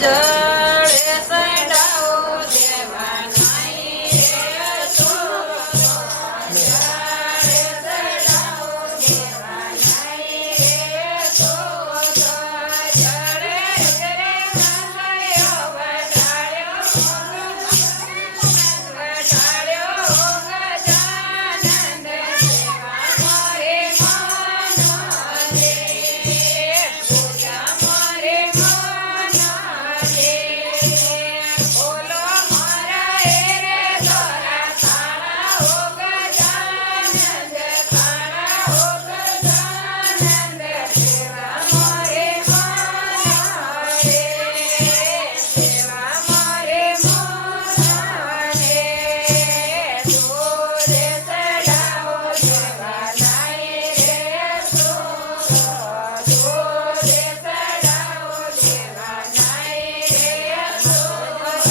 જળે સડાઓ દેવા નાઈ રે સોરો જળે સડાઓ દેવા નાઈ રે સોરો જળે જળે મંગયો વટાળ્યો ગજાનંદ દેવા મોરે મનો દે પૂજા મોરે મનો દે બોલો મારા રે દોરા થાળા હો ગજાનંદ થાળા હો ગજાનંદ દેવા મોરે મનો દે દેવા મોરે મનો દે દૂધ ચડાવો દેવા નાઈ રે સોરો દૂધ ચડાવો દેવા નાઈ રે સોરો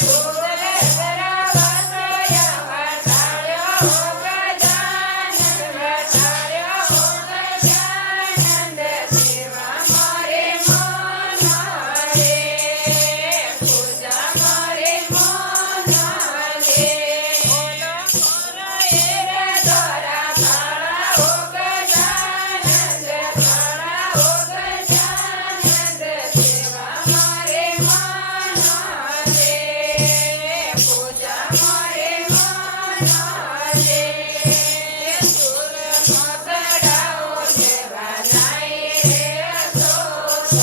દૂધ ચડાવવા તોયા વટાળ્યો હો ગજાનંદ વટાળ્યો હો ગજાનંદ દેવા મોરે મનો દે પૂજા મોરે મનો દે બોલો મોરો રે દોરા થાળા હો ગજાનંદ થાળા હો ગજાનંદ દેવા મોરે મનો દે પૂજા મોરે મનો દે સુર મોસડાઓ દેવા નાઈ રે સોરો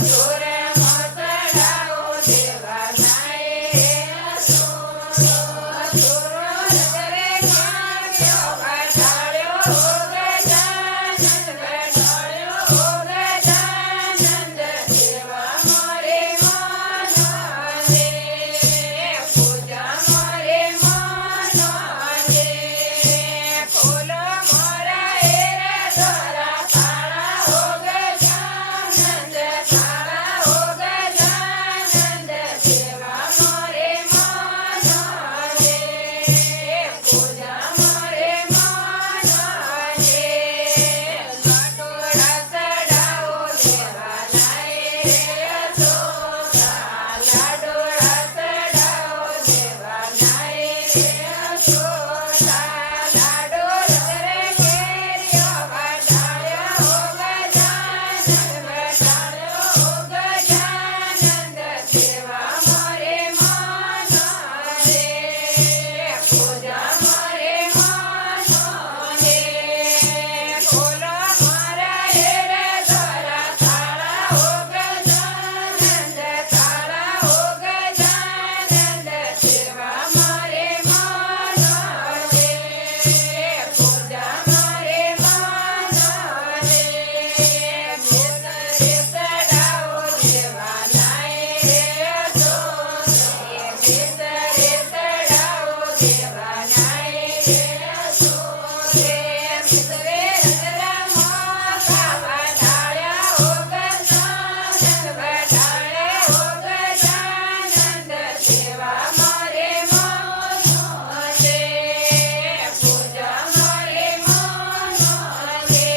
સુર મોસડાઓ દેવા નાઈ રે સોરો સુરો રે કાવ્યો વટાળ્યો હો ગજાનંદ વટાળ્યો હો ગજાનંદ દેવા મોરે મનો દે પૂજા મોરે મનો દે ફૂલો મોરા રે દોરા થાળા હો ગજાનંદ થાળા હો ગજાનંદ દેવા મોરે મનો દે પૂજા મોરે મનો દે લાડોળા ચડાવો દેવા નાઈ રે સોરા લાડોળા ચડાવો દેવા નાઈ રે સોરા લાડોળ રે કેરીઓ વટાળ્યો હો ગજાનંદ વટાળ્યો હો ગજાનંદ દેવા મોરે મનો દે પૂજા મોરે મનો દે બોલો મારા રે દોરા થાળા હો ગજાનંદ થાળા હો ગજાનંદ દેવા મોરે મનો દે પૂજા મોરે મનો દે ભીતરે ચડાવો દેવા નાઈ રે સોરો ભીતરે ચડાવો દેવા નાઈ રે સોરે ભીતરે રમવા વટાળ્યા હો ગજાનંદ વટાળે હો ગજાનંદ દેવા મોરે મનો દે પૂજા મોરે મનો દે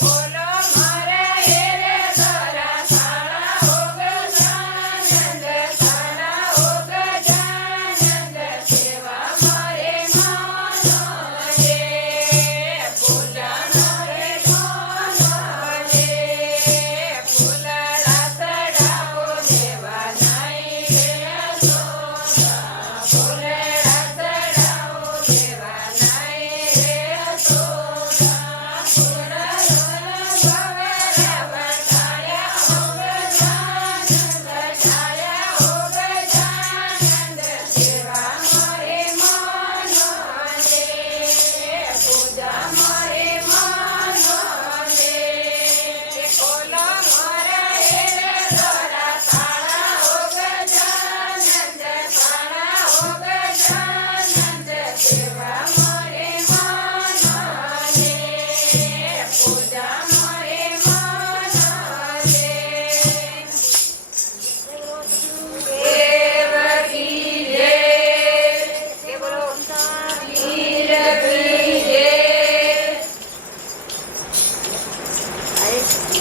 બોલો મારા રે દોરા થાળા હો ગજાનંદ થાળા હો ગજાનંદ દેવા મોરે મનો દે પૂજા મોરે મનો દે ફૂલડા ચડાવો દેવા નાઈ રે સોરા ફૂલડા ચડાવો દેવા નાઈ રે સોરા ફૂલડા વટાળ્યા હો ગજાનંદ વટાળ્યા હો ગજાનંદ દેવા મોરે મનો દે પૂજા મોરે મનો દે બોલો મારા રે દોરા થાળા હો ગજાનંદ થાળા હો ગજાનંદ દેવા મોરે મનો દે પૂજા મોરે મનો દે દેવકી જય બોલો વીર કી જય